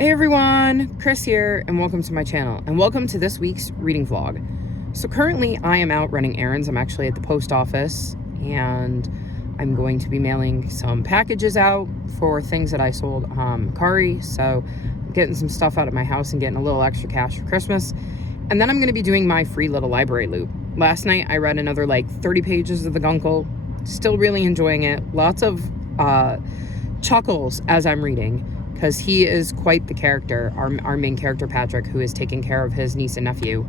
Hey everyone, Chris here, and welcome to my channel, and welcome to this week's reading vlog. So currently I am out running errands. I'm actually at the post office, and I'm going to be mailing some packages out for things that I sold on Mercari. So I'm getting some stuff out of my house and getting a little extra cash for Christmas. And then I'm going to be doing my free little library loop. Last night I read another like 30 pages of The Guncle. Still really enjoying it. Lots of chuckles as I'm reading, because he is quite the character, our main character Patrick, who is taking care of his niece and nephew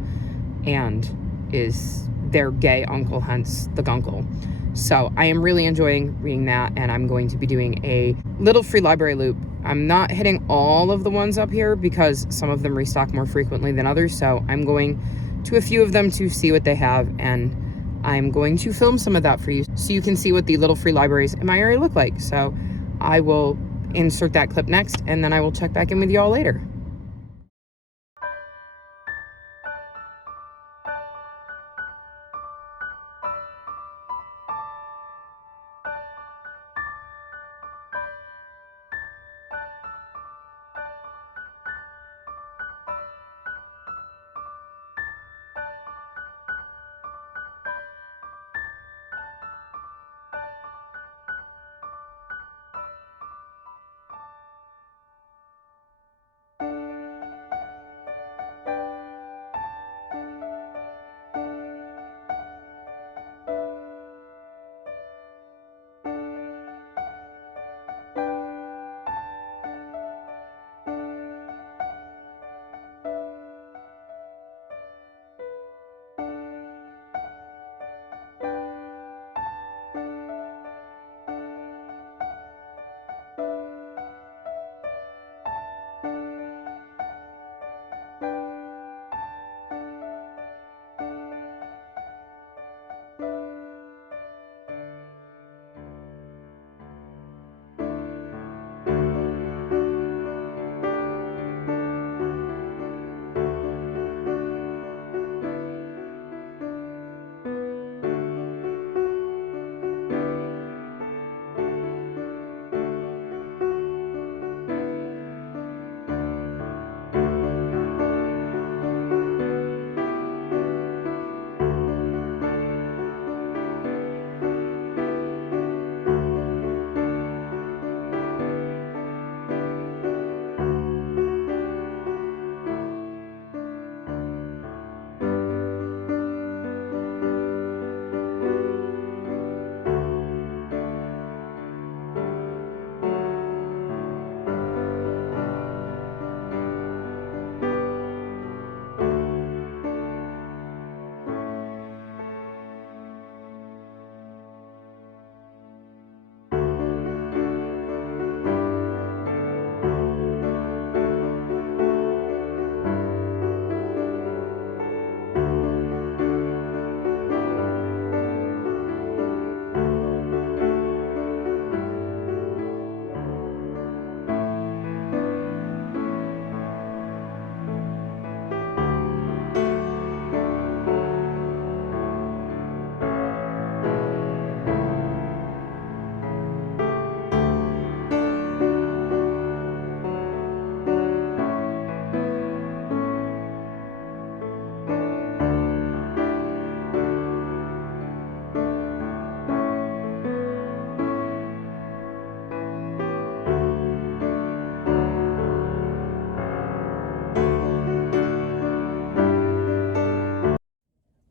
and is their gay uncle, hence The Guncle. So I am really enjoying reading that, and I'm going to be doing a little free library loop. I'm not hitting all of the ones up here because some of them restock more frequently than others, so I'm going to a few of them to see what they have, and I'm going to film some of that for you so you can see what the little free libraries in my area look like. So I will insert that clip next, and then I will check back in with you all later.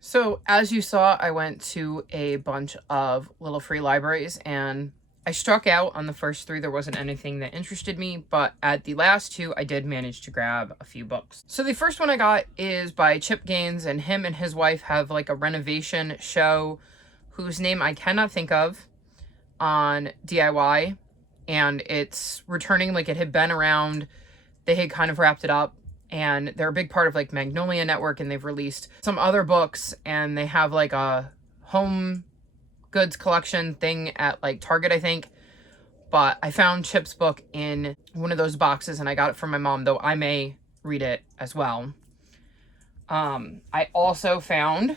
So as you saw, I went to a bunch of little free libraries, and I struck out on the first three. There wasn't anything that interested me, but at the last two, I did manage to grab a few books. So the first one I got is by Chip Gaines, and him and his wife have like a renovation show whose name I cannot think of on DIY, and it's returning. Like, it had been around, they had kind of wrapped it up, and they're a big part of like Magnolia Network, and they've released some other books, and they have like a home goods collection thing at like Target, I think. But I found Chip's book in one of those boxes, and I got it from my mom, though I may read it as well. I also found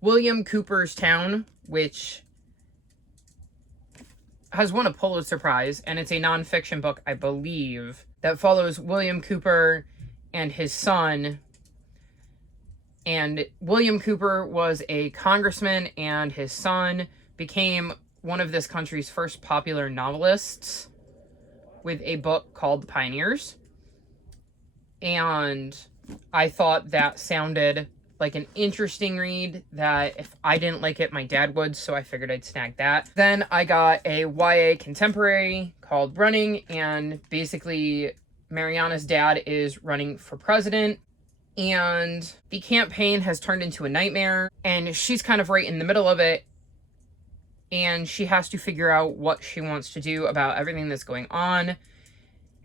William Cooper's Town, which has won a Pulitzer Prize, and it's a nonfiction book, I believe, that follows William Cooper and his son. And William Cooper was a congressman, and his son became one of this country's first popular novelists with a book called The Pioneers. And I thought that sounded like an interesting read that if I didn't like it, my dad would, so I figured I'd snag that. Then I got a YA contemporary called Running, and basically Mariana's dad is running for president, and the campaign has turned into a nightmare, and she's kind of right in the middle of it, and she has to figure out what she wants to do about everything that's going on.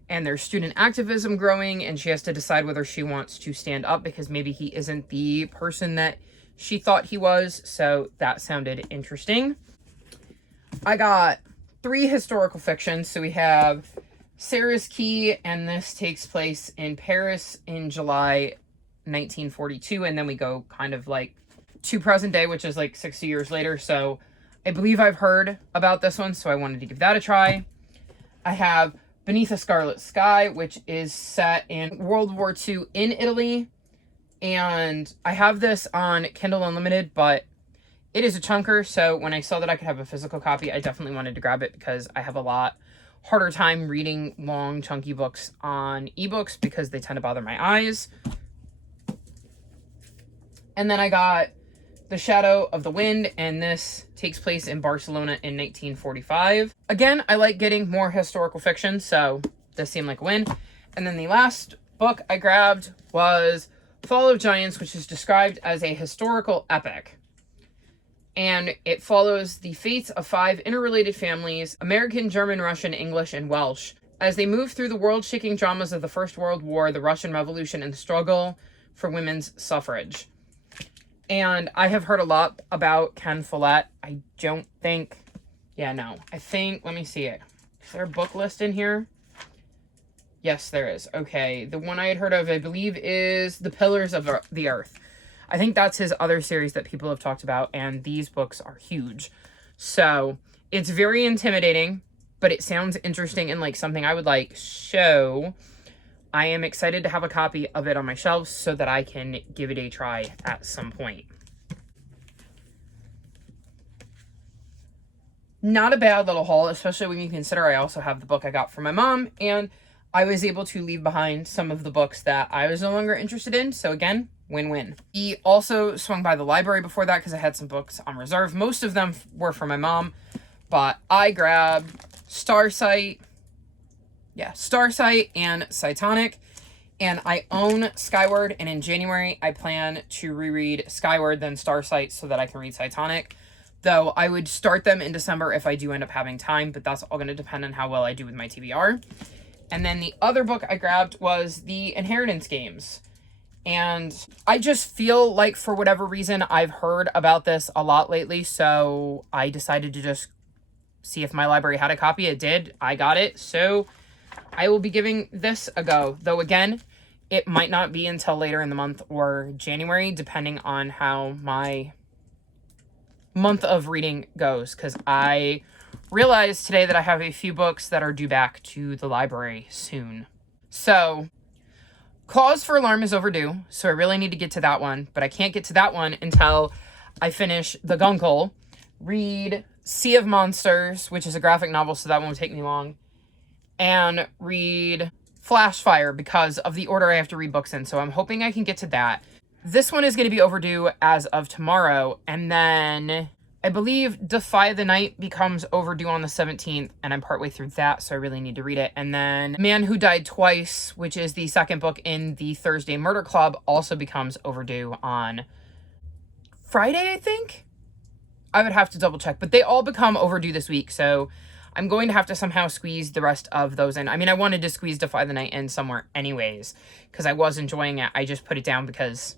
And there's student activism growing, and she has to decide whether she wants to stand up because maybe he isn't the person that she thought he was. So that sounded interesting. I got 3 historical fictions. So we have Sarah's Key, and this takes place in Paris in July 1942. And then we go kind of like to present day, which is like 60 years later. So I believe I've heard about this one, so I wanted to give that a try. I have Beneath a Scarlet Sky, which is set in World War II in Italy. And I have this on Kindle Unlimited, but it is a chunker. So when I saw that I could have a physical copy, I definitely wanted to grab it because I have a lot harder time reading long, chunky books on ebooks because they tend to bother my eyes. And then I got The Shadow of the Wind, and this takes place in Barcelona in 1945. Again, I like getting more historical fiction, so this seemed like a win. And then the last book I grabbed was Fall of Giants, which is described as a historical epic. And it follows the fates of 5 interrelated families, American, German, Russian, English, and Welsh, as they move through the world-shaking dramas of the First World War, the Russian Revolution, and the struggle for women's suffrage. And I have heard a lot about Ken Follett. I don't think... I think... Let me see it. Is there a book list in here? Yes, there is. Okay. The one I had heard of, I believe, is The Pillars of the Earth. I think that's his other series that people have talked about, and these books are huge. So, it's very intimidating, but it sounds interesting and like something I would like. So, I am excited to have a copy of it on my shelves so that I can give it a try at some point. Not a bad little haul, especially when you consider I also have the book I got from my mom, and I was able to leave behind some of the books that I was no longer interested in. So again, win-win. He also swung by the library before that because I had some books on reserve. Most of them were for my mom, but I grabbed Starsight and Cytonic, and I own Skyward, and in January I plan to reread Skyward, then Starsight, so that I can read Cytonic, though I would start them in December if I do end up having time, but that's all going to depend on how well I do with my TBR. And then the other book I grabbed was the Inheritance Games, and I just feel like for whatever reason I've heard about this a lot lately, so I decided to just see if my library had a copy. It did. I got it, so I will be giving this a go, though again, it might not be until later in the month or January, depending on how my month of reading goes, because I realized today that I have a few books that are due back to the library soon. So, Cause for Alarm is overdue, so I really need to get to that one, but I can't get to that one until I finish The Guncle, read Sea of Monsters, which is a graphic novel, so that won't take me long, and read Flashfire because of the order I have to read books in, so I'm hoping I can get to that. This one is going to be overdue as of tomorrow, and then I believe Defy the Night becomes overdue on the 17th, and I'm partway through that, so I really need to read it. And then Man Who Died Twice, which is the second book in the Thursday Murder Club, also becomes overdue on Friday, I think? I would have to double check, but they all become overdue this week, so I'm going to have to somehow squeeze the rest of those in. I mean, I wanted to squeeze Defy the Night in somewhere anyways, because I was enjoying it. I just put it down because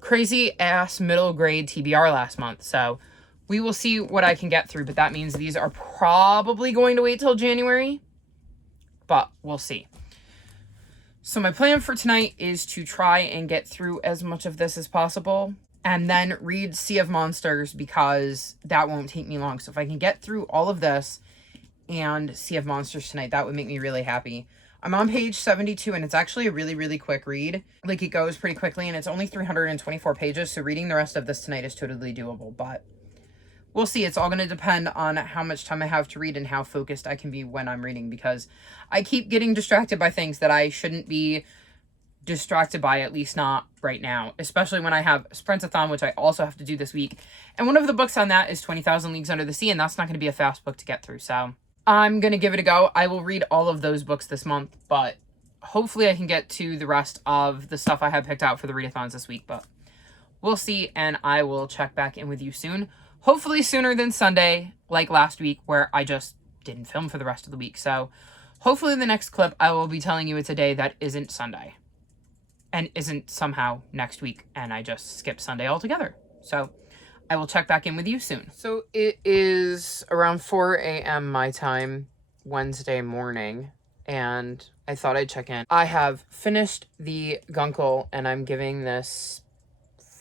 crazy-ass middle-grade TBR last month, so we will see what I can get through, but that means these are probably going to wait till January, but we'll see. So my plan for tonight is to try and get through as much of this as possible, and then read Sea of Monsters, because that won't take me long. So if I can get through all of this and Sea of Monsters tonight. That would make me really happy. I'm on page 72, and it's actually a really, really quick read. Like, it goes pretty quickly, and it's only 324 pages, so reading the rest of this tonight is totally doable, but we'll see. It's all going to depend on how much time I have to read and how focused I can be when I'm reading, because I keep getting distracted by things that I shouldn't be distracted by, at least not right now, especially when I have Sprint-a-thon, which I also have to do this week. And one of the books on that is 20,000 Leagues Under the Sea, and that's not going to be a fast book to get through, so I'm going to give it a go. I will read all of those books this month, but hopefully I can get to the rest of the stuff I have picked out for the readathons this week, but we'll see, and I will check back in with you soon. Hopefully sooner than Sunday, like last week, where I just didn't film for the rest of the week. So hopefully in the next clip, I will be telling you it's a day that isn't Sunday and isn't somehow next week, and I just skipped Sunday altogether. So I will check back in with you soon. So it is around 4 a.m. my time, Wednesday morning, and I thought I'd check in. I have finished the Guncle, and I'm giving this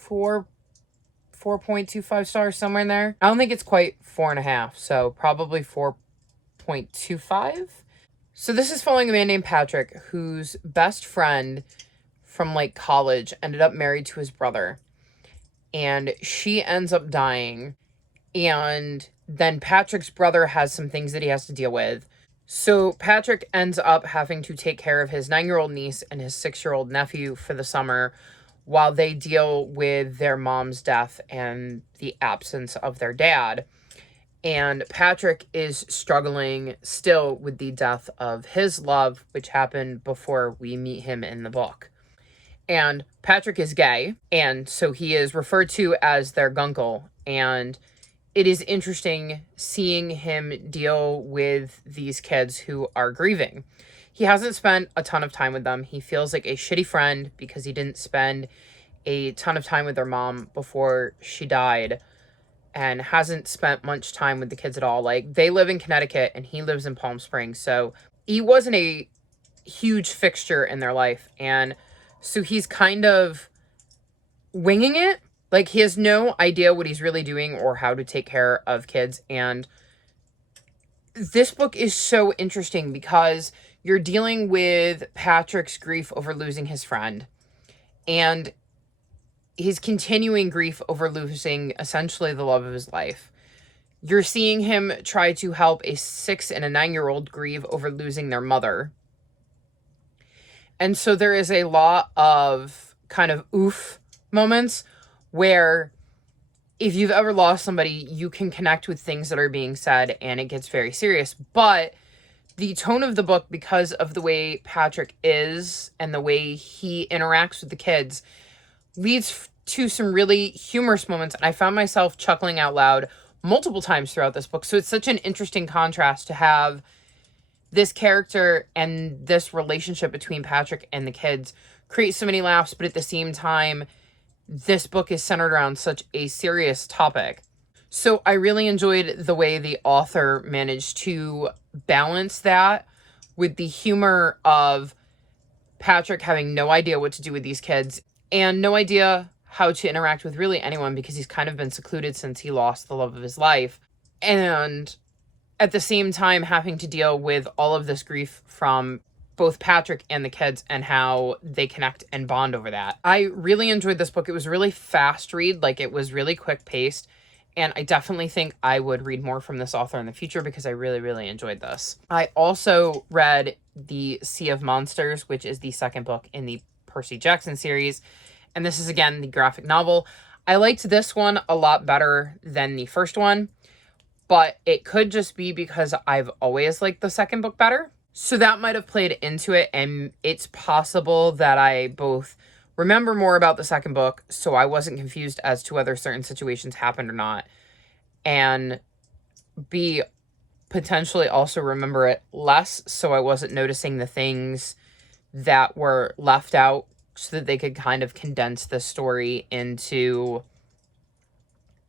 4.25 stars, somewhere in there. I don't think it's quite 4.5, so probably 4.25. So this is following a man named Patrick, whose best friend from like college ended up married to his brother, and she ends up dying, and then Patrick's brother has some things that he has to deal with. So Patrick ends up having to take care of his 9-year-old niece and his 6-year-old nephew for the summer while they deal with their mom's death and the absence of their dad. And Patrick is struggling still with the death of his love, which happened before we meet him in the book. And Patrick is gay, and so he is referred to as their Guncle. And it is interesting seeing him deal with these kids who are grieving. He hasn't spent a ton of time with them. He feels like a shitty friend because he didn't spend a ton of time with their mom before she died, and hasn't spent much time with the kids at all. Like, they live in Connecticut and he lives in Palm Springs, so he wasn't a huge fixture in their life. And so he's kind of winging it. Like, he has no idea what he's really doing or how to take care of kids. And this book is so interesting because you're dealing with Patrick's grief over losing his friend and his continuing grief over losing essentially the love of his life. You're seeing him try to help a 6 and a 9-year-old grieve over losing their mother. And so there is a lot of kind of oof moments where if you've ever lost somebody, you can connect with things that are being said and it gets very serious. But the tone of the book, because of the way Patrick is and the way he interacts with the kids, leads to some really humorous moments. And I found myself chuckling out loud multiple times throughout this book. So it's such an interesting contrast to have this character and this relationship between Patrick and the kids create so many laughs, but at the same time, this book is centered around such a serious topic. So I really enjoyed the way the author managed to balance that with the humor of Patrick having no idea what to do with these kids and no idea how to interact with really anyone because he's kind of been secluded since he lost the love of his life. And at the same time, having to deal with all of this grief from both Patrick and the kids and how they connect and bond over that. I really enjoyed this book. It was a really fast read. Like, it was really quick paced. And I definitely think I would read more from this author in the future because I really, really enjoyed this. I also read The Sea of Monsters, which is the second book in the Percy Jackson series. And this is, again, the graphic novel. I liked this one a lot better than the first one, but it could just be because I've always liked the second book better. So that might have played into it, and it's possible that I both remember more about the second book, so I wasn't confused as to whether certain situations happened or not, and B, potentially also remember it less, so I wasn't noticing the things that were left out so that they could kind of condense the story into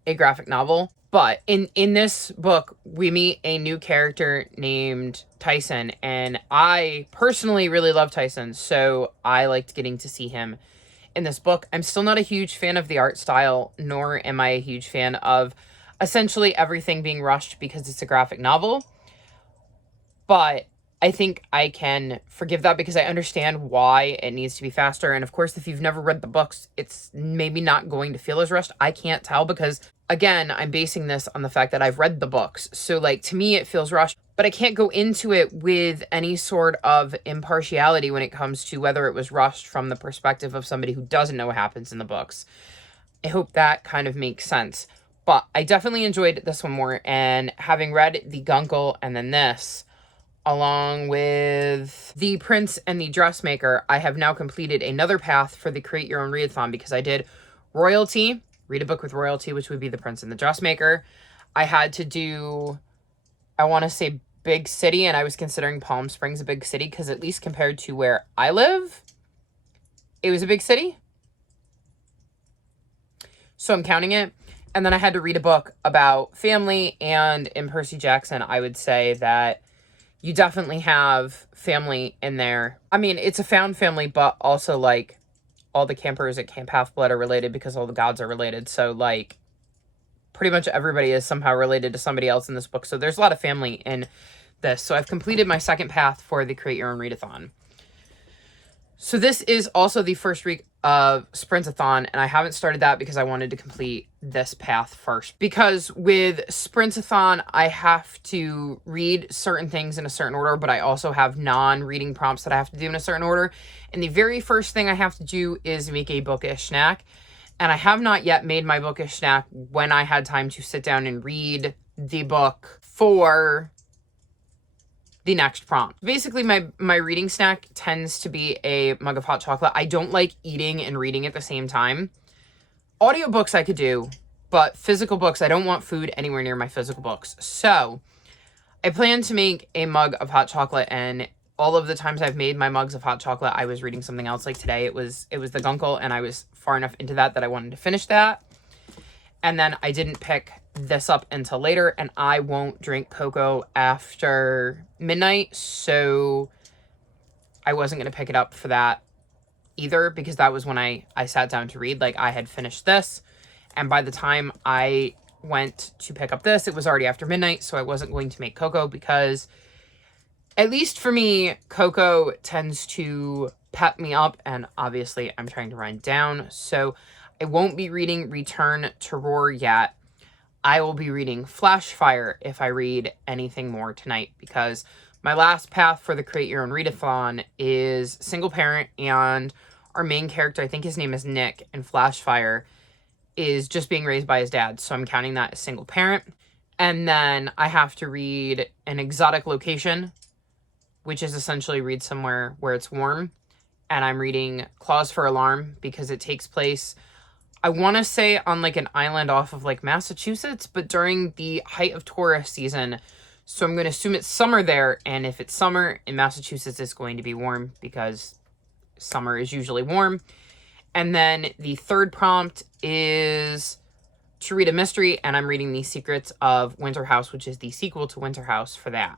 a graphic novel. But in this book, we meet a new character named Tyson, and I personally really love Tyson, so I liked getting to see him in this book. I'm still not a huge fan of the art style, nor am I a huge fan of essentially everything being rushed because it's a graphic novel. But I think I can forgive that because I understand why it needs to be faster. And of course, if you've never read the books, it's maybe not going to feel as rushed. I can't tell because, again, I'm basing this on the fact that I've read the books. So, like, to me, it feels rushed. But I can't go into it with any sort of impartiality when it comes to whether it was rushed from the perspective of somebody who doesn't know what happens in the books. I hope that kind of makes sense. But I definitely enjoyed this one more. And having read The Guncle and then this, along with The Prince and the Dressmaker, I have now completed another path for the Create Your Own Readathon because I did Royalty, read a book with Royalty, which would be The Prince and the Dressmaker. I had to do, I want to say Big City, and I was considering Palm Springs a big city because at least compared to where I live, it was a big city. So I'm counting it. And then I had to read a book about family, and in Percy Jackson, I would say that you definitely have family in there. I mean, it's a found family, but also, like, all the campers at Camp Half-Blood are related because all the gods are related. So, like, pretty much everybody is somehow related to somebody else in this book. So there's a lot of family in this. So I've completed my second path for the Create Your Own Readathon. So this is also the first week of Sprintathon, and I haven't started that because I wanted to complete this path first. Because with Sprintathon, I have to read certain things in a certain order, but I also have non-reading prompts that I have to do in a certain order. And the very first thing I have to do is make a bookish snack. And I have not yet made my bookish snack when I had time to sit down and read the book for the next prompt. Basically, my reading snack tends to be a mug of hot chocolate. I don't like eating and reading at the same time. Audiobooks I could do, but physical books, I don't want food anywhere near my physical books. So I plan to make a mug of hot chocolate, and all of the times I've made my mugs of hot chocolate, I was reading something else. Like today, it was The Guncle, and I was far enough into that I wanted to finish that. And then I didn't pick this up until later, and I won't drink cocoa after midnight, so I wasn't going to pick it up for that either, because that was when I sat down to read. Like, I had finished this, and by the time I went to pick up this, it was already after midnight, so I wasn't going to make cocoa because, at least for me, cocoa tends to pep me up, and obviously I'm trying to wind down, so I won't be reading Return to Roar yet. I will be reading Flashfire if I read anything more tonight, because my last path for the Create Your Own Readathon is single parent, and our main character, I think his name is Nick, in Flashfire, is just being raised by his dad, so I'm counting that as single parent. And then I have to read An Exotic Location, which is essentially read somewhere where it's warm, and I'm reading Clause for Alarm because it takes place, I want to say, on like an island off of like Massachusetts, but during the height of tourist season. So I'm going to assume it's summer there. And if it's summer in Massachusetts, it's going to be warm because summer is usually warm. And then the third prompt is to read a mystery. And I'm reading The Secrets of Winter House, which is the sequel to Winter House, for that.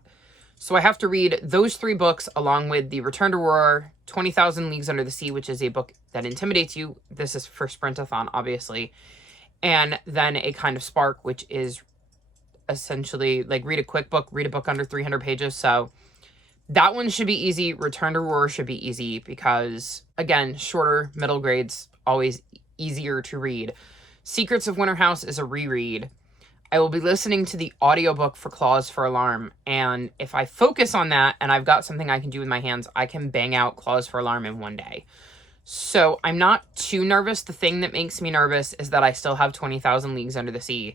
So I have to read those three books along with the Return to Roar, 20,000 Leagues Under the Sea, which is a book that intimidates you. This is for Sprintathon, obviously. And then A Kind of Spark, which is essentially like read a quick book, read a book under 300 pages. So that one should be easy. Return to Roar should be easy because, again, shorter, middle grades, always easier to read. Secrets of Winter House is a reread. I will be listening to the audiobook for Clause for Alarm, and if I focus on that and I've got something I can do with my hands, I can bang out Clause for Alarm in one day. So I'm not too nervous. The thing that makes me nervous is that I still have 20,000 Leagues Under the Sea,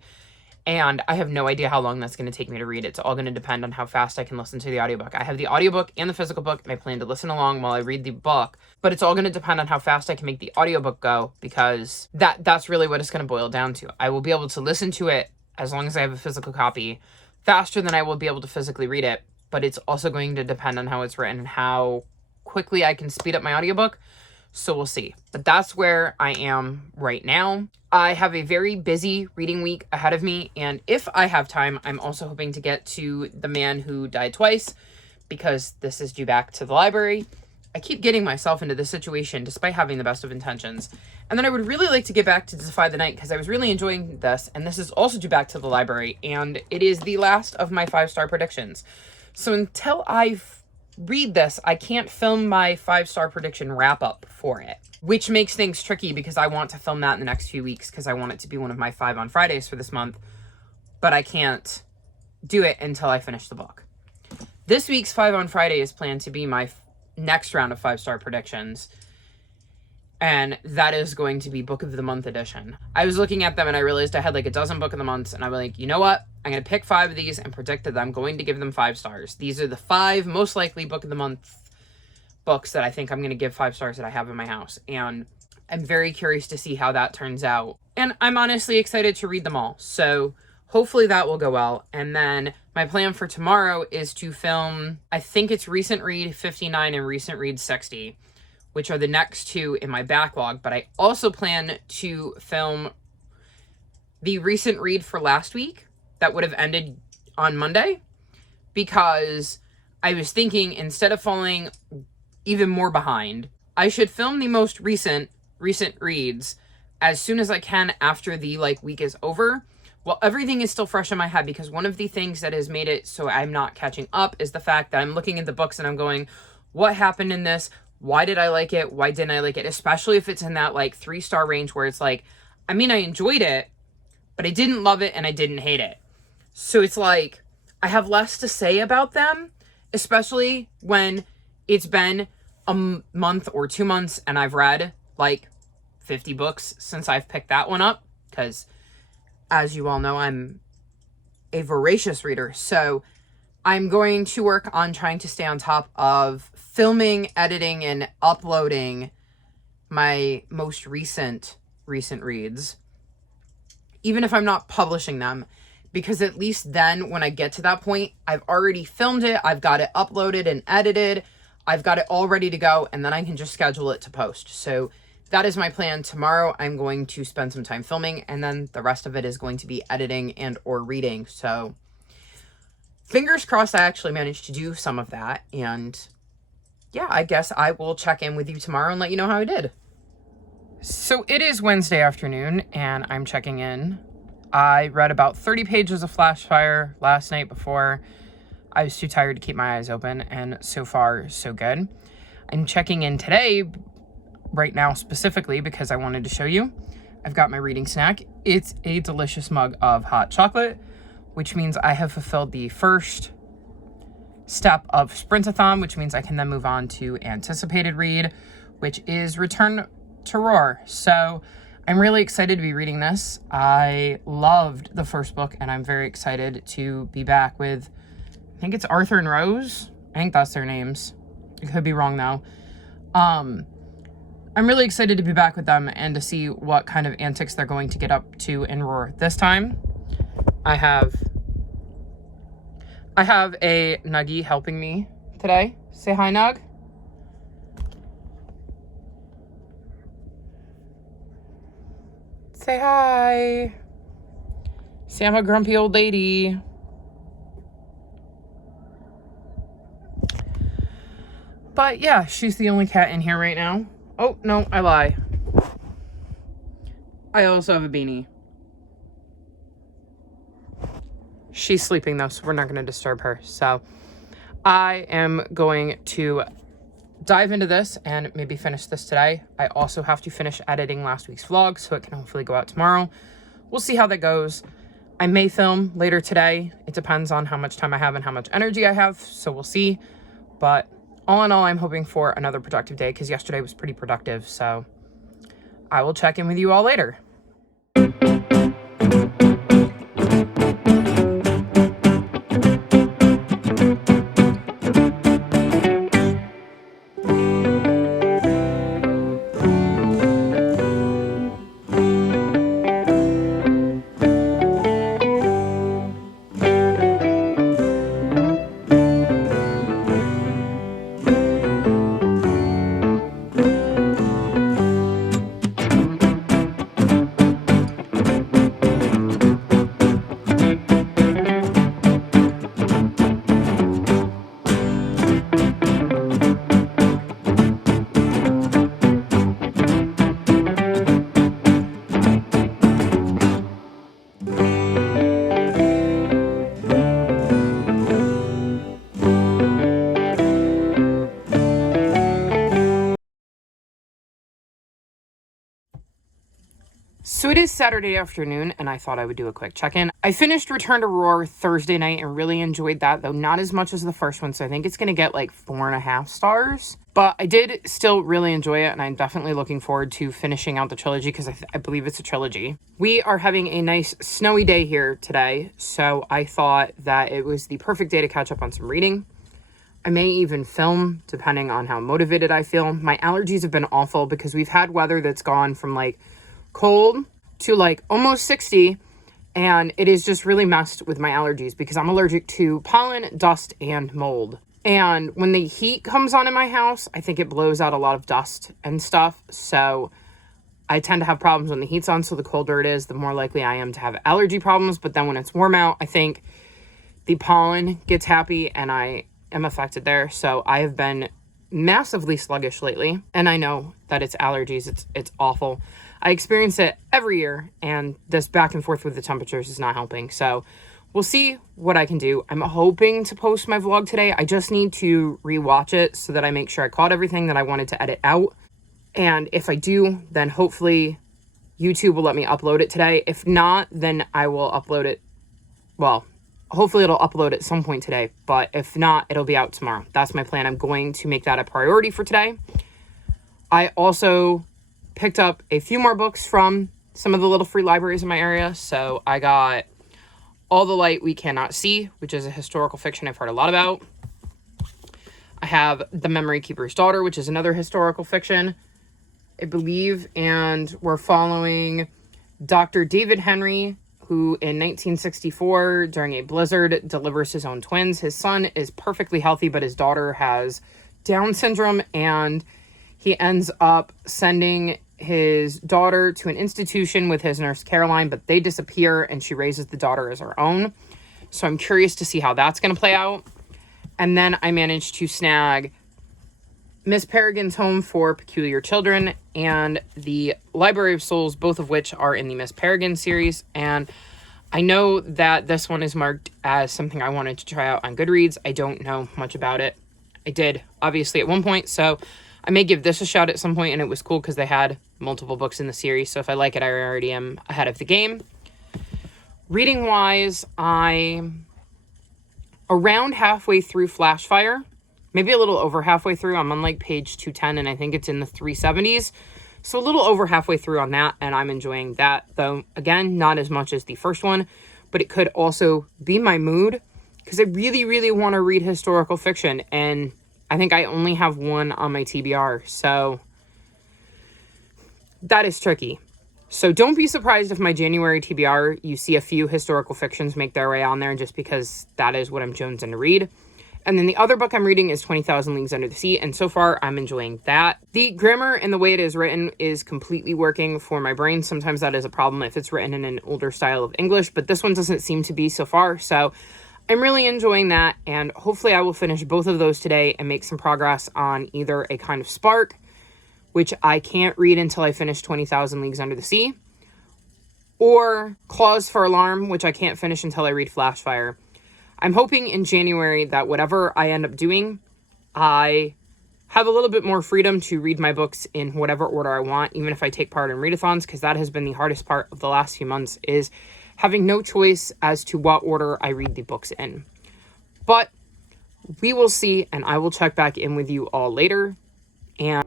and I have no idea how long that's going to take me to read. It's all going to depend on how fast I can listen to the audiobook. I have the audiobook and the physical book, and I plan to listen along while I read the book, but it's all going to depend on how fast I can make the audiobook go, because that's really what it's going to boil down to. I will be able to listen to it, as long as I have a physical copy, faster than I will be able to physically read it, but it's also going to depend on how it's written and how quickly I can speed up my audiobook, so we'll see. But that's where I am right now. I have a very busy reading week ahead of me, and if I have time, I'm also hoping to get to The Man Who Died Twice, because this is due back to the library. I keep getting myself into this situation despite having the best of intentions. And then I would really like to get back to Defy the Night because I was really enjoying this. And this is also due back to the library. And it is the last of my 5-star predictions. So until I read this, I can't film my 5-star prediction wrap-up for it, which makes things tricky because I want to film that in the next few weeks because I want it to be one of my 5 on Fridays for this month, but I can't do it until I finish the book. This week's 5 on Friday is planned to be my next round of 5-star predictions, and that is going to be Book of the Month edition. I was looking at them and I realized I had like a dozen Book of the Months, and I was like, you know what? I'm going to pick 5 of these and predict that I'm going to give them 5 stars. These are the 5 most likely Book of the Month books that I think I'm going to give 5 stars that I have in my house. And I'm very curious to see how that turns out. And I'm honestly excited to read them all. So hopefully that will go well. And then my plan for tomorrow is to film, I think it's Recent Read 59 and Recent Read 60, which are the next 2 in my backlog. But I also plan to film the Recent Read for last week that would have ended on Monday, because I was thinking instead of falling even more behind, I should film the most recent reads as soon as I can after the week is over. Well, everything is still fresh in my head, because one of the things that has made it so I'm not catching up is the fact that I'm looking at the books and I'm going, what happened in this? Why did I like it? Why didn't I like it? Especially if it's in that 3-star range where it's I enjoyed it, but I didn't love it and I didn't hate it. So it's I have less to say about them, especially when it's been a month or 2 months and I've read 50 books since I've picked that one up, because as you all know, I'm a voracious reader. So I'm going to work on trying to stay on top of filming, editing, and uploading my most recent reads, even if I'm not publishing them, because at least then when I get to that point, I've already filmed it, I've got it uploaded and edited, I've got it all ready to go, and then I can just schedule it to post. So that is my plan. Tomorrow I'm going to spend some time filming, and then the rest of it is going to be editing and or reading. So fingers crossed I actually managed to do some of that. And yeah, I guess I will check in with you tomorrow and let you know how I did. So it is Wednesday afternoon and I'm checking in. I read about 30 pages of Flashfire last night before I was too tired to keep my eyes open, and so far so good. I'm checking in today right now specifically because I wanted to show you. I've got my reading snack. It's a delicious mug of hot chocolate, which means I have fulfilled the first step of Sprintathon, which means I can then move on to anticipated read, which is Return to Roar. So I'm really excited to be reading this. I loved the first book, and I'm very excited to be back with, I think it's Arthur and Rose. I think that's their names. I could be wrong though. I'm really excited to be back with them and to see what kind of antics they're going to get up to in Roar. This time, I have a Nuggie helping me today. Say hi, Nug. Say hi. See, I'm a grumpy old lady. But yeah, she's the only cat in here right now. Oh, no, I lie. I also have a beanie. She's sleeping though, so we're not going to disturb her. So I am going to dive into this and maybe finish this today. I also have to finish editing last week's vlog, so it can hopefully go out tomorrow. We'll see how that goes. I may film later today. It depends on how much time I have and how much energy I have, so we'll see. But all in all, I'm hoping for another productive day, because yesterday was pretty productive. So I will check in with you all later. So it is Saturday afternoon, and I thought I would do a quick check-in. I finished Return to Roar Thursday night and really enjoyed that, though not as much as the first one, so I think it's going to get like 4.5 stars. But I did still really enjoy it, and I'm definitely looking forward to finishing out the trilogy, because I believe it's a trilogy. We are having a nice snowy day here today, so I thought that it was the perfect day to catch up on some reading. I may even film, depending on how motivated I feel. My allergies have been awful because we've had weather that's gone from like cold to like almost 60, and it is just really messed with my allergies because I'm allergic to pollen, dust, and mold. And when the heat comes on in my house, I think it blows out a lot of dust and stuff, so I tend to have problems when the heat's on. So the colder it is, the more likely I am to have allergy problems. But then when it's warm out, I think the pollen gets happy and I am affected there. So I have been massively sluggish lately, and I know that it's allergies. It's awful. I experience it every year, and this back and forth with the temperatures is not helping. So we'll see what I can do. I'm hoping to post my vlog today. I just need to rewatch it so that I make sure I caught everything that I wanted to edit out. And if I do, then hopefully YouTube will let me upload it today. If not, then I will upload it. Well, hopefully it'll upload at some point today, but if not, it'll be out tomorrow. That's my plan. I'm going to make that a priority for today. I also picked up a few more books from some of the little free libraries in my area. So I got All the Light We Cannot See, which is a historical fiction I've heard a lot about. I have The Memory Keeper's Daughter, which is another historical fiction, I believe, and we're following Dr. David Henry, who in 1964, during a blizzard, delivers his own twins. His son is perfectly healthy, but his daughter has Down syndrome, and he ends up sending his daughter to an institution with his nurse Caroline, but they disappear, and she raises the daughter as her own. So I'm curious to see how that's going to play out. And then I managed to snag Miss Peregrine's Home for Peculiar Children and the Library of Souls, both of which are in the Miss Peregrine series. And I know that this one is marked as something I wanted to try out on Goodreads. I don't know much about it. I did, obviously, at one point, so I may give this a shot at some point, and it was cool because they had multiple books in the series, so if I like it, I already am ahead of the game. Reading-wise, I'm around halfway through Flashfire, maybe a little over halfway through. I'm on like page 210, and I think it's in the 370s, so a little over halfway through on that, and I'm enjoying that, though, again, not as much as the first one, but it could also be my mood, because I really, really want to read historical fiction, and I think I only have one on my TBR, so that is tricky. So don't be surprised if my January TBR, you see a few historical fictions make their way on there, just because that is what I'm jonesing to read. And then the other book I'm reading is 20,000 Leagues Under the Sea, and so far I'm enjoying that. The grammar and the way it is written is completely working for my brain. Sometimes that is a problem if it's written in an older style of English, but this one doesn't seem to be so far, so I'm really enjoying that, and hopefully I will finish both of those today and make some progress on either A Kind of Spark, which I can't read until I finish 20,000 Leagues Under the Sea, or Clause for Alarm, which I can't finish until I read Flashfire. I'm hoping in January that whatever I end up doing, I have a little bit more freedom to read my books in whatever order I want, even if I take part in readathons, because that has been the hardest part of the last few months, is having no choice as to what order I read the books in. But we will see, and I will check back in with you all later. And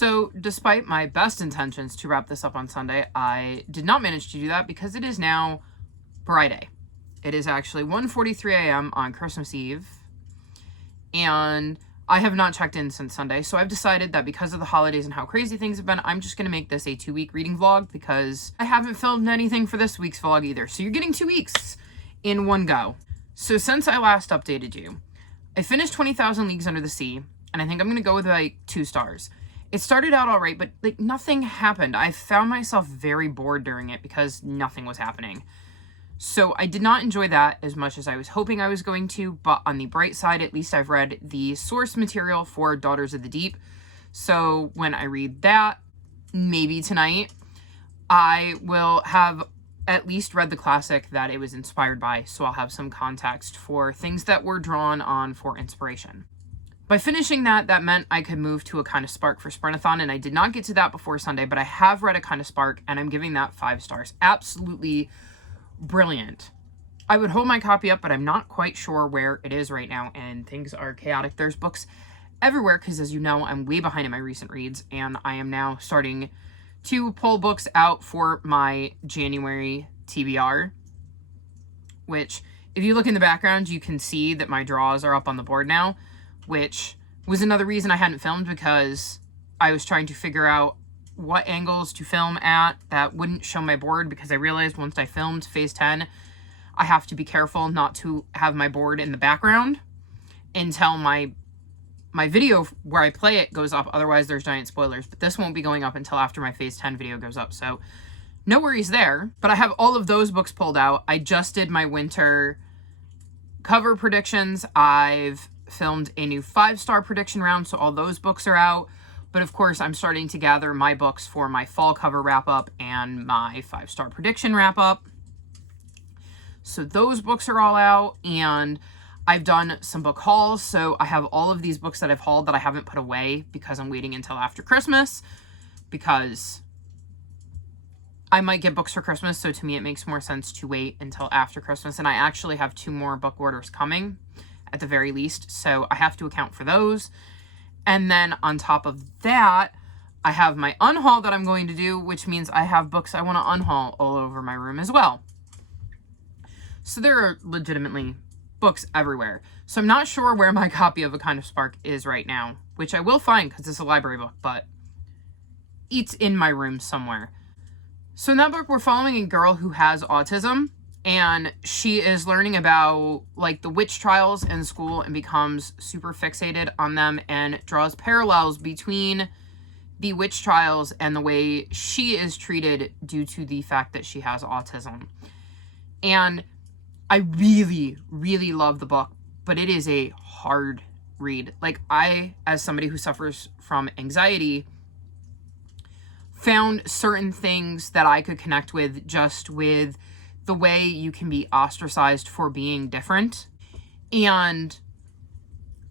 So despite my best intentions to wrap this up on Sunday, I did not manage to do that because it is now Friday. It is actually 1:43 a.m. on Christmas Eve, and I have not checked in since Sunday, so I've decided that because of the holidays and how crazy things have been, I'm just going to make this a 2-week reading vlog because I haven't filmed anything for this week's vlog either. So you're getting 2 weeks in one go. So since I last updated you, I finished 20,000 Leagues Under the Sea, and I think I'm going to go with like 2 stars. It started out all right, but like nothing happened. I found myself very bored during it because nothing was happening. So I did not enjoy that as much as I was hoping I was going to, but on the bright side, at least I've read the source material for Daughters of the Deep. So when I read that, maybe tonight, I will have at least read the classic that it was inspired by, so I'll have some context for things that were drawn on for inspiration. By finishing that meant I could move to A Kind of Spark for Sprintathon, and I did not get to that before Sunday, but I have read A Kind of Spark, and I'm giving that 5 stars. Absolutely brilliant. I would hold my copy up, but I'm not quite sure where it is right now, and things are chaotic. There's books everywhere because, as you know, I'm way behind in my recent reads, and I am now starting to pull books out for my January TBR, which, if you look in the background, you can see that my draws are up on the board now, which was another reason I hadn't filmed, because I was trying to figure out what angles to film at that wouldn't show my board, because I realized once I filmed phase 10, I have to be careful not to have my board in the background until my video where I play it goes up. Otherwise, there's giant spoilers, but this won't be going up until after my phase 10 video goes up. So no worries there, but I have all of those books pulled out. I just did my winter cover predictions. I've filmed a new 5-star prediction round, so all those books are out. But of course, I'm starting to gather my books for my fall cover wrap-up and my 5-star prediction wrap-up. So those books are all out, and I've done some book hauls. So I have all of these books that I've hauled that I haven't put away because I'm waiting until after Christmas, because I might get books for Christmas. So to me, it makes more sense to wait until after Christmas. And I actually have 2 more book orders coming at the very least, so I have to account for those. And then on top of that, I have my unhaul that I'm going to do, which means I have books I want to unhaul all over my room as well. So there are legitimately books everywhere. So I'm not sure where my copy of A Kind of Spark is right now, which I will find because it's a library book, but it's in my room somewhere. So in that book, we're following a girl who has autism, and she is learning about like the witch trials in school and becomes super fixated on them and draws parallels between the witch trials and the way she is treated due to the fact that she has autism. And I really, really love the book, but it is a hard read. Like, I, as somebody who suffers from anxiety, found certain things that I could connect with just with the way you can be ostracized for being different. And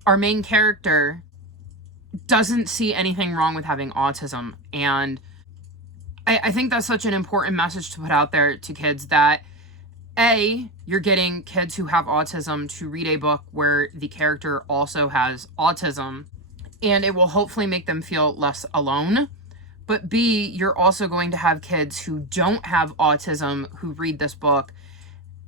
our main character doesn't see anything wrong with having autism. And I think that's such an important message to put out there to kids, that A, you're getting kids who have autism to read a book where the character also has autism, and it will hopefully make them feel less alone. But B, you're also going to have kids who don't have autism who read this book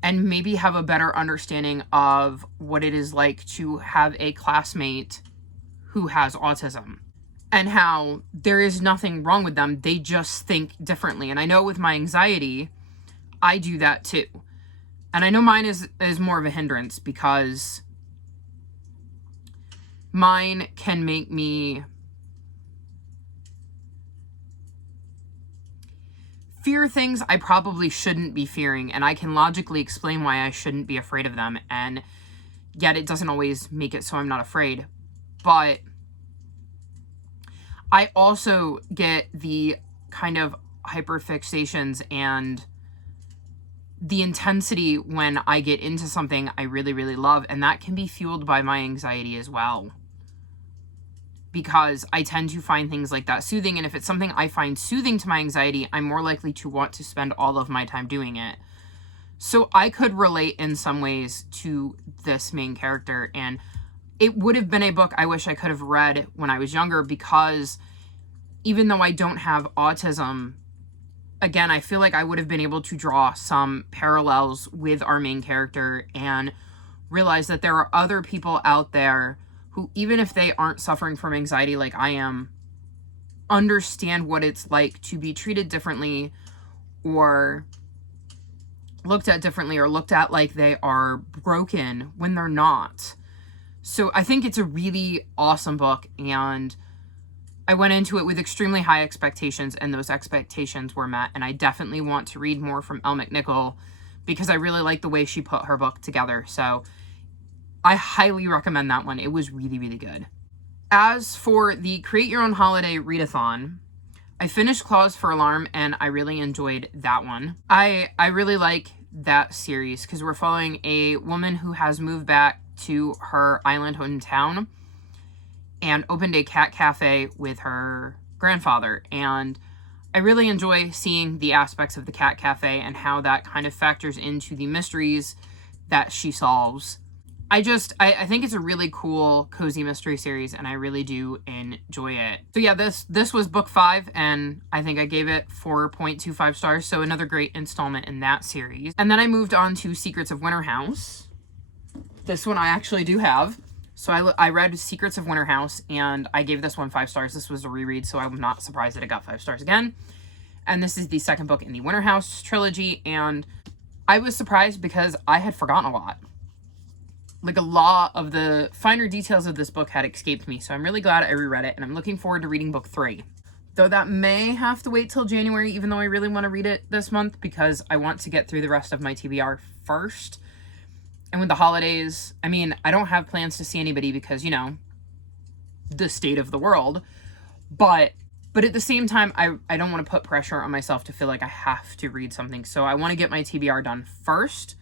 and maybe have a better understanding of what it is like to have a classmate who has autism, and how there is nothing wrong with them. They just think differently. And I know with my anxiety, I do that too. And I know mine is more of a hindrance, because mine can make me fear things I probably shouldn't be fearing, and I can logically explain why I shouldn't be afraid of them, and yet it doesn't always make it so I'm not afraid. But I also get the kind of hyperfixations and the intensity when I get into something I really, really love, and that can be fueled by my anxiety as well, because I tend to find things like that soothing. And if it's something I find soothing to my anxiety, I'm more likely to want to spend all of my time doing it. So I could relate in some ways to this main character, and it would have been a book I wish I could have read when I was younger, because even though I don't have autism, again, I feel like I would have been able to draw some parallels with our main character and realize that there are other people out there who, even if they aren't suffering from anxiety like I am, understand what it's like to be treated differently or looked at differently or looked at like they are broken when they're not. So I think it's a really awesome book, and I went into it with extremely high expectations, and those expectations were met, and I definitely want to read more from Elle McNichol because I really like the way she put her book together. So I highly recommend that one. It was really, really good. As for the Create Your Own Holiday readathon, I finished Clause for Alarm, and I really enjoyed that one. I really like that series because we're following a woman who has moved back to her island hometown and opened a cat cafe with her grandfather. And I really enjoy seeing the aspects of the cat cafe and how that kind of factors into the mysteries that she solves. I think it's a really cool, cozy mystery series, and I really do enjoy it. So yeah, this was book 5, and I think I gave it 4.25 stars, so another great installment in that series. And then I moved on to Secrets of Winter House. This one I actually do have. So I read Secrets of Winter House, and I gave this one 5 stars. This was a reread, so I'm not surprised that it got 5 stars again. And this is the second book in the Winter House trilogy, and I was surprised because I had forgotten a lot. Like, a lot of the finer details of this book had escaped me, so I'm really glad I reread it, and I'm looking forward to reading book 3. Though that may have to wait till January, even though I really want to read it this month, because I want to get through the rest of my TBR first. And with the holidays, I mean, I don't have plans to see anybody because, you know, the state of the world. But at the same time, I don't want to put pressure on myself to feel like I have to read something. So I want to get my TBR done first.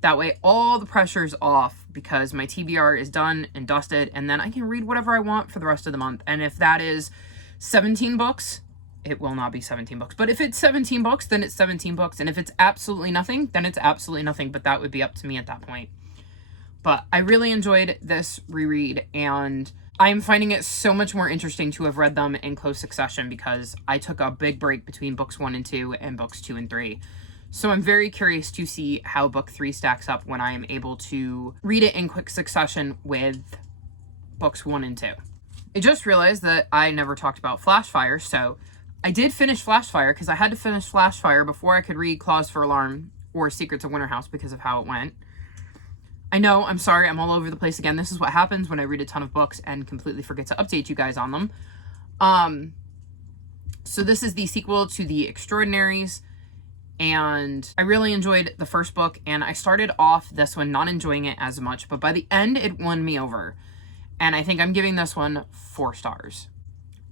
That way, all the pressure's off because my TBR is done and dusted, and then I can read whatever I want for the rest of the month. And if that is 17 books, it will not be 17 books. But if it's 17 books, then it's 17 books. And if it's absolutely nothing, then it's absolutely nothing. But that would be up to me at that point. But I really enjoyed this reread, and I'm finding it so much more interesting to have read them in close succession because I took a big break between books 1 and 2 and books 2 and 3. So I'm very curious to see how book 3 stacks up when I am able to read it in quick succession with books 1 and 2. I just realized that I never talked about Flashfire, so I did finish Flashfire because I had to finish Flashfire before I could read Clause for Alarm or Secrets of Winter House because of how it went. I know, I'm sorry, I'm all over the place again. This is what happens when I read a ton of books and completely forget to update you guys on them. So this is the sequel to The Extraordinaries, and I really enjoyed the first book, and I started off this one not enjoying it as much, but by the end, it won me over. And I think I'm giving this one 4 stars.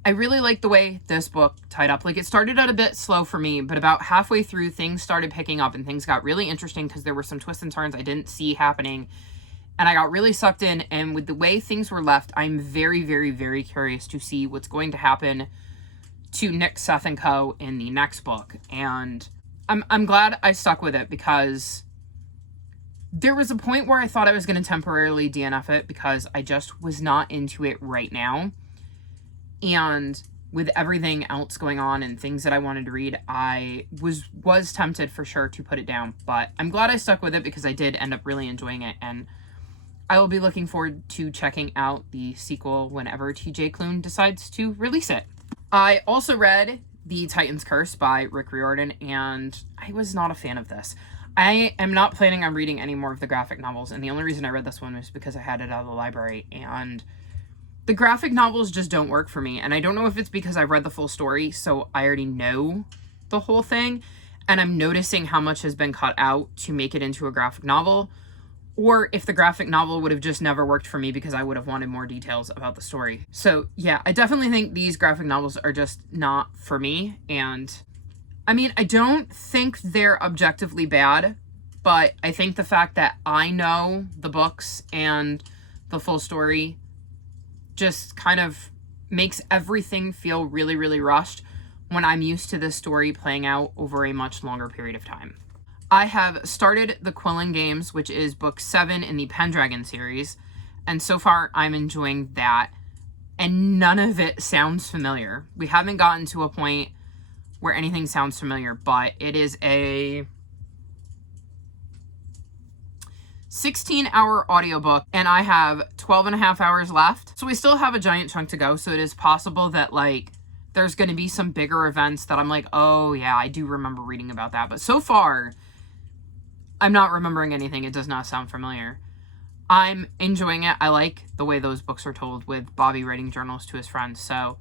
I really like the way this book tied up. Like, it started out a bit slow for me, but about halfway through, things started picking up and things got really interesting because there were some twists and turns I didn't see happening. And I got really sucked in, and with the way things were left, I'm very, very, very curious to see what's going to happen to Nick, Seth, and Co. in the next book. And I'm glad I stuck with it because there was a point where I thought I was going to temporarily DNF it because I just was not into it right now. And with everything else going on and things that I wanted to read, I was tempted for sure to put it down. But I'm glad I stuck with it because I did end up really enjoying it. And I will be looking forward to checking out the sequel whenever TJ Klune decides to release it. I also read The Titan's Curse by Rick Riordan, and I was not a fan of this. I am not planning on reading any more of the graphic novels, and the only reason I read this one was because I had it out of the library, and the graphic novels just don't work for me. And I don't know if it's because I read the full story, so I already know the whole thing, and I'm noticing how much has been cut out to make it into a graphic novel, or if the graphic novel would have just never worked for me because I would have wanted more details about the story. So yeah, I definitely think these graphic novels are just not for me. And I mean, I don't think they're objectively bad, but I think the fact that I know the books and the full story just kind of makes everything feel really, really rushed when I'm used to this story playing out over a much longer period of time. I have started The Quillen Games, which is book 7 in the Pendragon series, and so far I'm enjoying that. and none of it sounds familiar. We haven't gotten to a point where anything sounds familiar, but it is a 16-hour audiobook, and I have 12 and a half hours left. So we still have a giant chunk to go. So it is possible that like there's going to be some bigger events that I'm like, oh yeah, I do remember reading about that. But so far, I'm not remembering anything. It does not sound familiar. I'm enjoying it. I like the way those books are told, with Bobby writing journals to his friends. So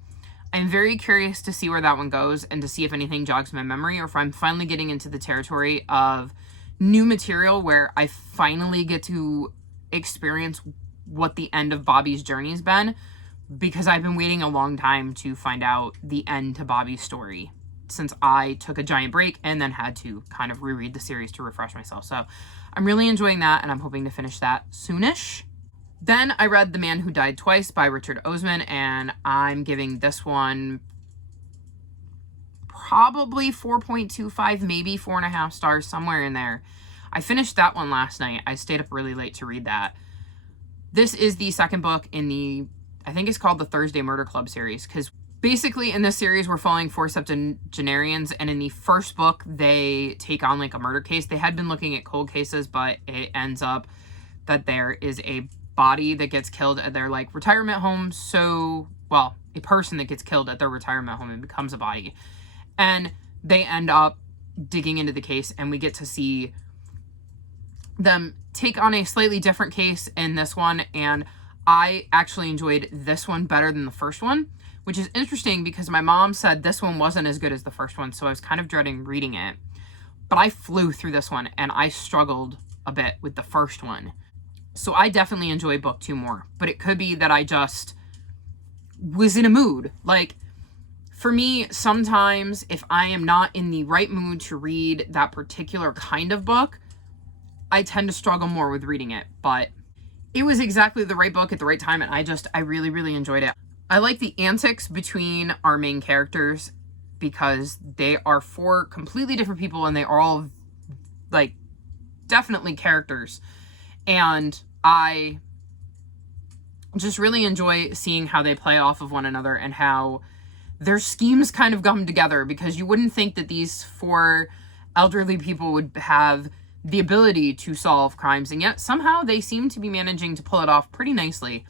I'm very curious to see where that one goes and to see if anything jogs my memory, or if I'm finally getting into the territory of new material where I finally get to experience what the end of Bobby's journey has been, because I've been waiting a long time to find out the end to Bobby's story, since I took a giant break and then had to kind of reread the series to refresh myself. So I'm really enjoying that, and I'm hoping to finish that soonish. Then I read The Man Who Died Twice by Richard Osman, and I'm giving this one probably 4.25, maybe 4.5 stars, somewhere in there. I finished that one last night. I stayed up really late to read that. This is the second book in the, I think it's called the Thursday Murder Club series, because basically in this series we're following 4 septuagenarians, and in the first book they take on like a murder case. They had been looking at cold cases, but it ends up that there is a body that gets killed at their like retirement home. So, well, a person that gets killed at their retirement home and becomes a body. And they end up digging into the case, and we get to see them take on a slightly different case in this one. And I actually enjoyed this one better than the first one, which is interesting because my mom said this one wasn't as good as the first one. So I was kind of dreading reading it, but I flew through this one and I struggled a bit with the first one. So I definitely enjoy book 2 more, but it could be that I just was in a mood. Like, for me, sometimes if I am not in the right mood to read that particular kind of book, I tend to struggle more with reading it. But it was exactly the right book at the right time, and I really, really enjoyed it. I like the antics between our main characters because they are 4 completely different people, and they are all like definitely characters. And I just really enjoy seeing how they play off of one another and how their schemes kind of come together, because you wouldn't think that these 4 elderly people would have the ability to solve crimes, and yet somehow they seem to be managing to pull it off pretty nicely.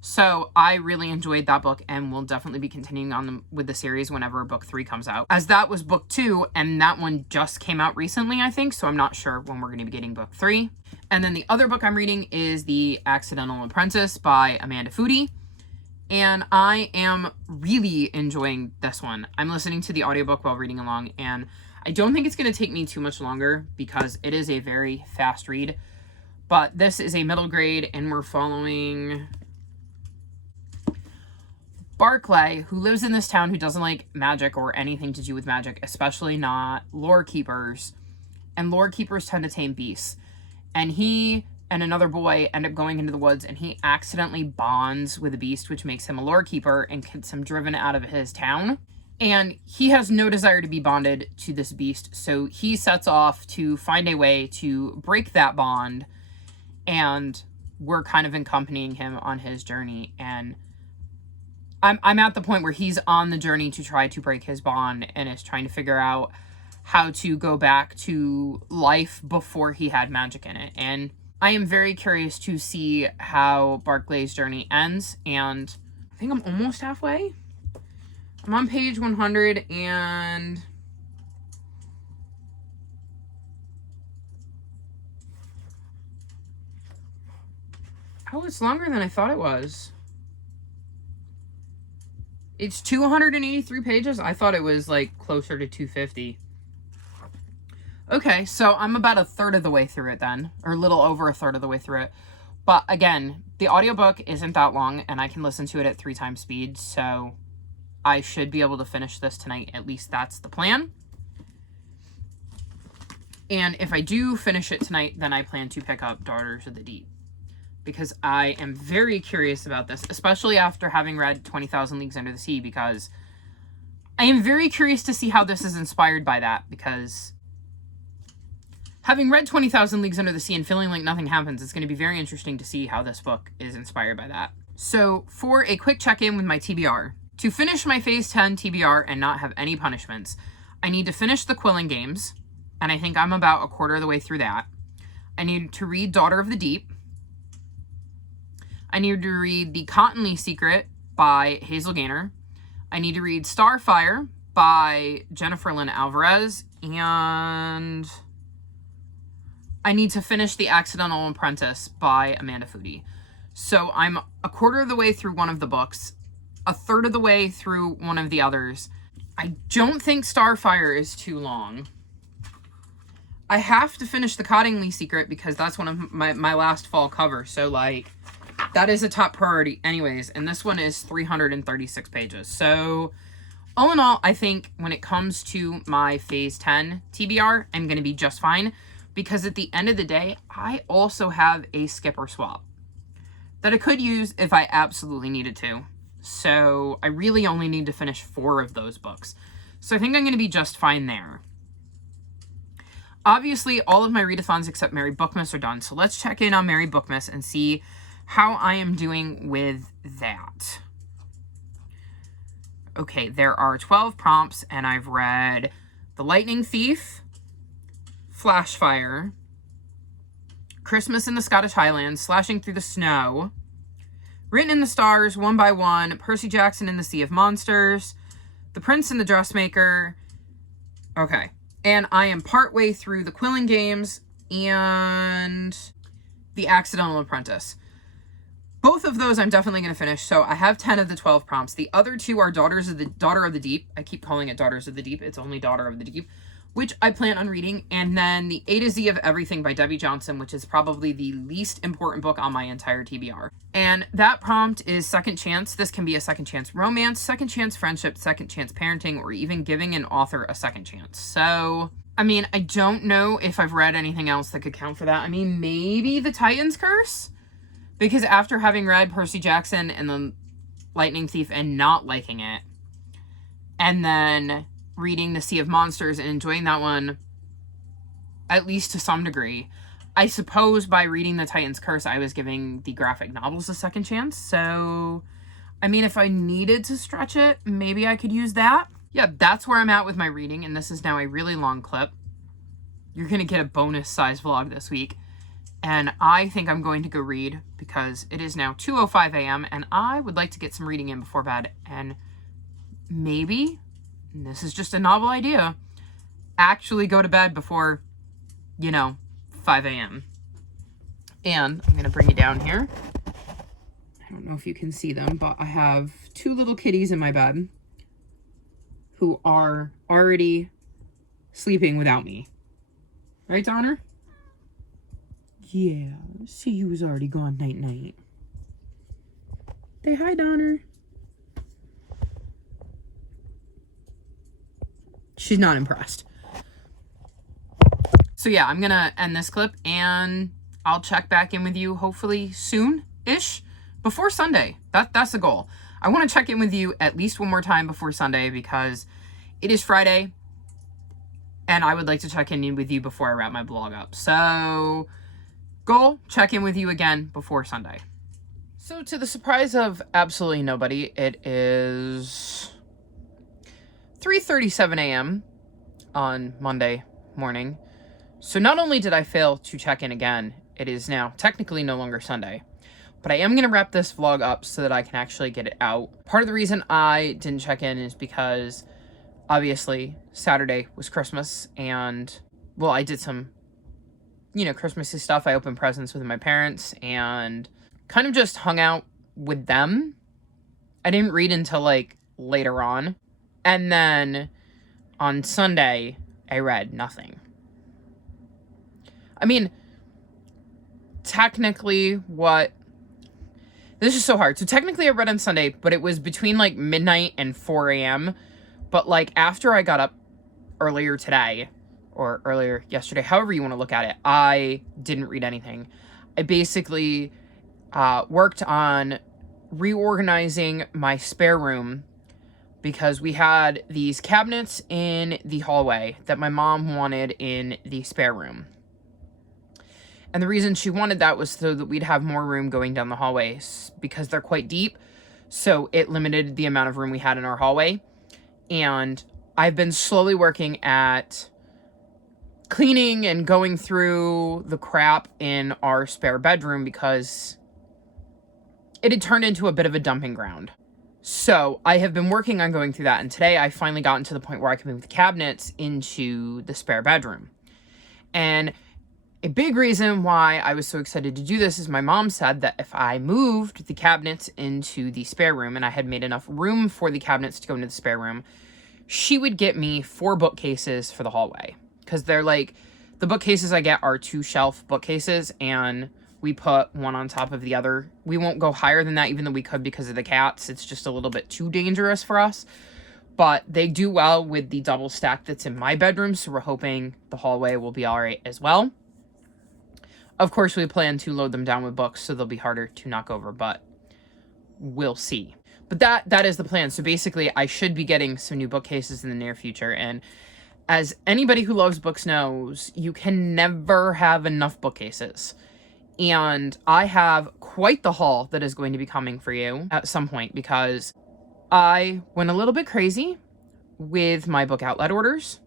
So I really enjoyed that book, and will definitely be continuing on with the series whenever book 3 comes out, as that was book 2, and that one just came out recently, I think, so I'm not sure when we're going to be getting book 3. And then the other book I'm reading is The Accidental Apprentice by Amanda Foody, and I am really enjoying this one. I'm listening to the audiobook while reading along, and I don't think it's going to take me too much longer because it is a very fast read. But this is a middle grade, and we're following Barclay, who lives in this town, who doesn't like magic or anything to do with magic, especially not lore keepers. And lore keepers tend to tame beasts. And he and another boy end up going into the woods, and he accidentally bonds with a beast, which makes him a lore keeper and gets him driven out of his town. And he has no desire to be bonded to this beast, so he sets off to find a way to break that bond, and we're kind of accompanying him on his journey. And I'm at the point where he's on the journey to try to break his bond and is trying to figure out how to go back to life before he had magic in it. And I am very curious to see how Barclay's journey ends, and I think I'm almost halfway. I'm on page 100, and oh, it's longer than I thought it was. It's 283 pages. I thought it was like closer to 250. Okay, so I'm about a third of the way through it then, or a little over a third of the way through it. But again, the audiobook isn't that long, and I can listen to it at 3 times speed, so I should be able to finish this tonight. At least that's the plan. And if I do finish it tonight, then I plan to pick up Daughters of the Deep, because I am very curious about this, especially after having read 20,000 Leagues Under the Sea, because I am very curious to see how this is inspired by that, because having read 20,000 Leagues Under the Sea and feeling like nothing happens, it's going to be very interesting to see how this book is inspired by that. So for a quick check-in with my TBR, to finish my Phase 10 TBR and not have any punishments, I need to finish the Quilling Games, and I think I'm about a quarter of the way through that. I need to read Daughter of the Deep. I need to read The Cottonley Secret by Hazel Gaynor. I need to read Starfire by Jennifer Lynn Alvarez, and I need to finish The Accidental Apprentice by Amanda Foody. So I'm a quarter of the way through one of the books, a third of the way through one of the others. I don't think Starfire is too long. I have to finish The Cottonley Secret because that's one of my last fall cover. So, like, that is a top priority anyways. And this one is 336 pages. So, all in all, I think when it comes to my Phase 10 TBR, I'm going to be just fine. Because at the end of the day, I also have a skip or swap that I could use if I absolutely needed to. So I really only need to finish 4 of those books. So I think I'm going to be just fine there. Obviously, all of my readathons except Mary Bookmas are done. So let's check in on Mary Bookmas and see how I am doing with that. Okay, there are 12 prompts, and I've read The Lightning Thief, Flashfire, Christmas in the Scottish Highlands, Slashing Through the Snow, Written in the Stars, One by One, Percy Jackson in the Sea of Monsters, The Prince and the Dressmaker. Okay. And I am partway through the Quilling Games and The Accidental Apprentice. Both of those I'm definitely going to finish. So I have 10 of the 12 prompts. The other 2 are Daughter of the Deep. I keep calling it Daughters of the Deep. It's only Daughter of the Deep, which I plan on reading, and then The A to Z of Everything by Debbie Johnson, which is probably the least important book on my entire TBR. And that prompt is second chance. This can be a second chance romance, second chance friendship, second chance parenting, or even giving an author a second chance. So, I mean, I don't know if I've read anything else that could count for that. I mean, maybe The Titan's Curse? Because after having read Percy Jackson and The Lightning Thief and not liking it, and then reading The Sea of Monsters and enjoying that one, at least to some degree. I suppose by reading The Titan's Curse, I was giving the graphic novels a second chance. So, I mean, if I needed to stretch it, maybe I could use that. Yeah, that's where I'm at with my reading, and this is now a really long clip. You're going to get a bonus size vlog this week. And I think I'm going to go read because it is now 2:05 a.m. and I would like to get some reading in before bed. And maybe, and this is just a novel idea, actually go to bed before, 5 a.m. And I'm going to bring you down here. I don't know if you can see them, but I have 2 little kitties in my bed who are already sleeping without me. Right, Donner? Yeah, see who's already gone night-night. Say hi, Donner. She's not impressed. So yeah, I'm gonna end this clip and I'll check back in with you hopefully soon-ish, before Sunday. That's the goal. I want to check in with you at least one more time before Sunday because it is Friday and I would like to check in with you before I wrap my blog up. So, goal, check in with you again before Sunday. So to the surprise of absolutely nobody, it is 3:37 a.m. on Monday morning. So not only did I fail to check in again, it is now technically no longer Sunday, but I am going to wrap this vlog up so that I can actually get it out. Part of the reason I didn't check in is because obviously Saturday was Christmas and, well, I did some, Christmassy stuff. I opened presents with my parents and kind of just hung out with them. I didn't read until later on. And then on Sunday, I read nothing. I mean, technically this is so hard. So technically I read on Sunday, but it was between midnight and 4 a.m. But after I got up earlier today, or earlier yesterday, however you want to look at it, I didn't read anything. I basically worked on reorganizing my spare room because we had these cabinets in the hallway that my mom wanted in the spare room. And the reason she wanted that was so that we'd have more room going down the hallways, because they're quite deep. So it limited the amount of room we had in our hallway. And I've been slowly working at cleaning and going through the crap in our spare bedroom because it had turned into a bit of a dumping ground. So I have been working on going through that. And today I finally gotten to the point where I can move the cabinets into the spare bedroom. And a big reason why I was so excited to do this is my mom said that if I moved the cabinets into the spare room and I had made enough room for the cabinets to go into the spare room, she would get me 4 bookcases for the hallway. Because they're like, the bookcases I get are 2 shelf bookcases, and we put one on top of the other. We won't go higher than that, even though we could because of the cats. It's just a little bit too dangerous for us. But they do well with the double stack that's in my bedroom, so we're hoping the hallway will be all right as well. Of course, we plan to load them down with books, so they'll be harder to knock over, but we'll see. But that is the plan. So basically, I should be getting some new bookcases in the near future. And as anybody who loves books knows, you can never have enough bookcases. And I have quite the haul that is going to be coming for you at some point, because I went a little bit crazy with my book outlet orders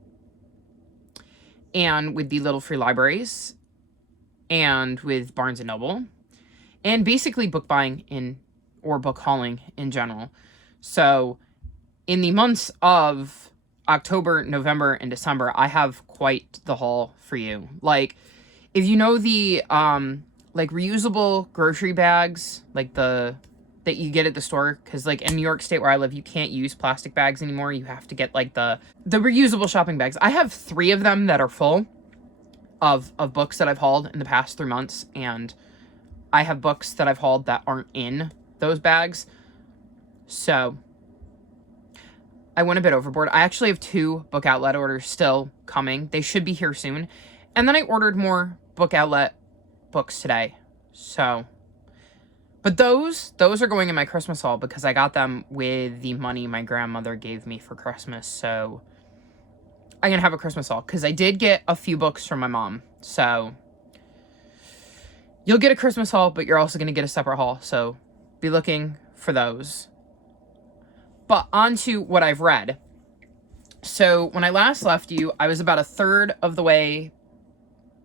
and with the little free libraries and with Barnes & Noble, and basically book buying or book hauling in general. So in the months of October, November, and December, I have quite the haul for you. Like, if you know the like reusable grocery bags, like that you get at the store, because like in New York State where I live, you can't use plastic bags anymore. You have to get like the reusable shopping bags. I have 3 of them that are full of books that I've hauled in the past 3 months, and I have books that I've hauled that aren't in those bags. So I went a bit overboard. I actually have 2 book outlet orders still coming. They should be here soon. And then I ordered more book outlet books today. So, but those are going in my Christmas haul because I got them with the money my grandmother gave me for Christmas. So I'm going to have a Christmas haul because I did get a few books from my mom. So you'll get a Christmas haul, but you're also going to get a separate haul. So be looking for those. But on to what I've read. So when I last left you, I was about a third of the way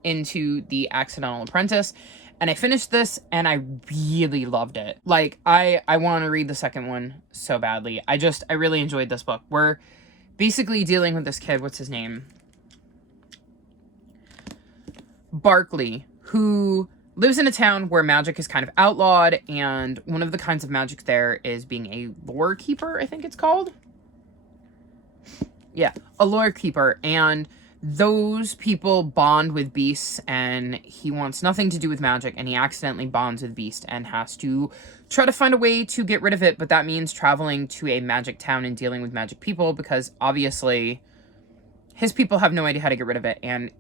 into The Accidental Apprentice, and I finished this and I really loved it. Like, I want to read the second one so badly. I really enjoyed this book. We're basically dealing with this kid, what's his name? Barkley, who lives in a town where magic is kind of outlawed, and one of the kinds of magic there is being a lore keeper, I think it's called. Yeah, a lore keeper, and those people bond with beasts, and he wants nothing to do with magic, and he accidentally bonds with beast and has to try to find a way to get rid of it, but that means traveling to a magic town and dealing with magic people, because obviously his people have no idea how to get rid of it, and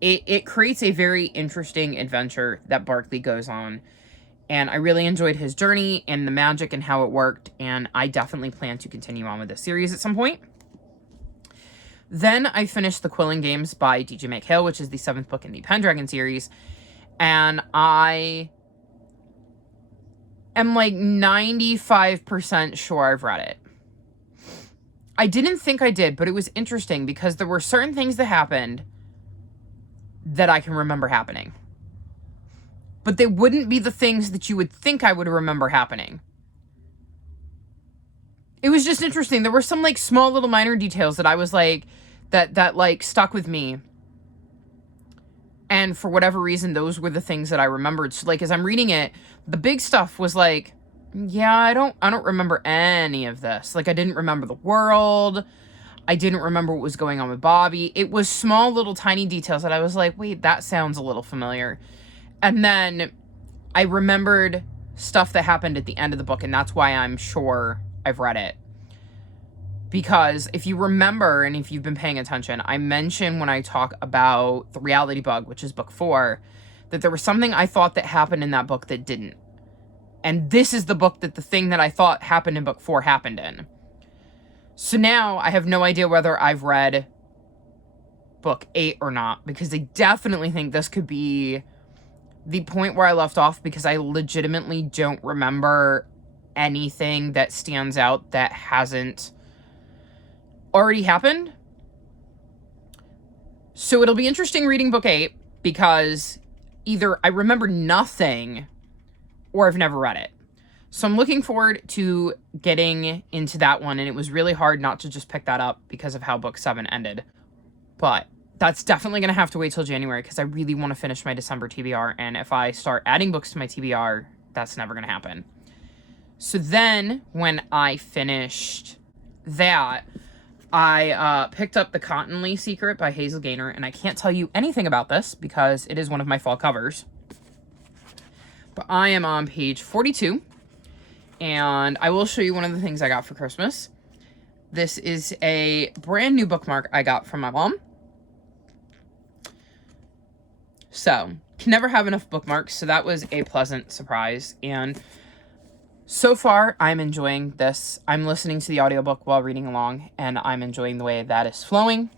it creates a very interesting adventure that Barkley goes on. And I really enjoyed his journey and the magic and how it worked, and I definitely plan to continue on with this series at some point. Then I finished The Quilling Games by D.J. McHale, which is the 7th book in the Pendragon series, and I am like 95% sure I've read it. I didn't think I did, but it was interesting because there were certain things that happened that I can remember happening. But they wouldn't be the things that you would think I would remember happening. It was just interesting. There were some like small little minor details that I was like, that like stuck with me. And for whatever reason, those were the things that I remembered. So like, as I'm reading it, the big stuff was like, yeah, I don't remember any of this. Like, I didn't remember the world. I didn't remember what was going on with Bobby. It was small little tiny details that I was like, wait, that sounds a little familiar. And then I remembered stuff that happened at the end of the book, and that's why I'm sure I've read it. Because if you remember, and if you've been paying attention, I mentioned when I talk about The Reality Bug, which is book 4, that there was something I thought that happened in that book that didn't. And this is the book that the thing that I thought happened in book 4 happened in. So now I have no idea whether I've read book 8 or not, because I definitely think this could be the point where I left off, because I legitimately don't remember anything that stands out that hasn't already happened. So it'll be interesting reading book 8, because either I remember nothing or I've never read it. So I'm looking forward to getting into that one, and it was really hard not to just pick that up because of how book 7 ended. But that's definitely going to have to wait till January, because I really want to finish my December TBR, and if I start adding books to my TBR, that's never going to happen. So then, when I finished that, I picked up The Cottonley Secret by Hazel Gaynor, and I can't tell you anything about this because it is one of my fall covers. But I am on page 42, and I will show you one of the things I got for Christmas. This is a brand new bookmark I got from my mom. So, can never have enough bookmarks, so that was a pleasant surprise. And so far, I'm enjoying this. I'm listening to the audiobook while reading along, and I'm enjoying the way that is flowing.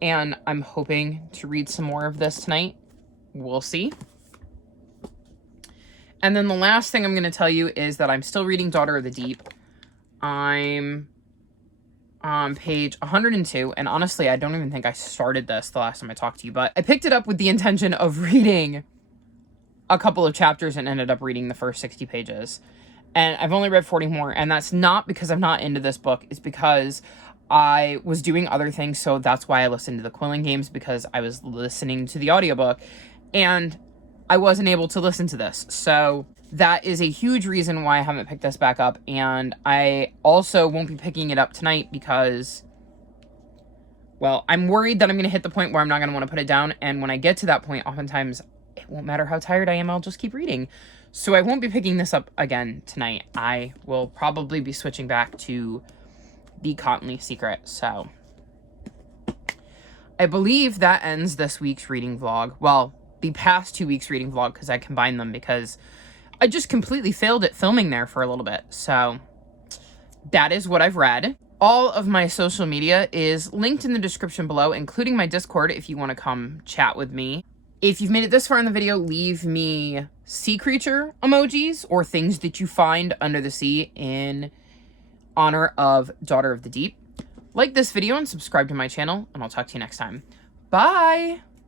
And I'm hoping to read some more of this tonight. We'll see. And then the last thing I'm going to tell you is that I'm still reading Daughter of the Deep. I'm on page 102, and honestly, I don't even think I started this the last time I talked to you, but I picked it up with the intention of reading a couple of chapters and ended up reading the first 60 pages. And I've only read 40 more, and that's not because I'm not into this book. It's because I was doing other things, so that's why I listened to the Quilling Games, because I was listening to the audiobook, and I wasn't able to listen to this. So that is a huge reason why I haven't picked this back up, and I also won't be picking it up tonight because, well, I'm worried that I'm going to hit the point where I'm not going to want to put it down, and when I get to that point, oftentimes, it won't matter how tired I am, I'll just keep reading. So I won't be picking this up again tonight. I will probably be switching back to The Cottonley Secret. So I believe that ends this week's reading vlog. Well, the past 2 weeks reading vlog, because I combined them because I just completely failed at filming there for a little bit. So that is what I've read. All of my social media is linked in the description below, including my Discord if you want to come chat with me. If you've made it this far in the video, leave me sea creature emojis or things that you find under the sea in honor of Daughter of the Deep. Like this video and subscribe to my channel, and I'll talk to you next time. Bye!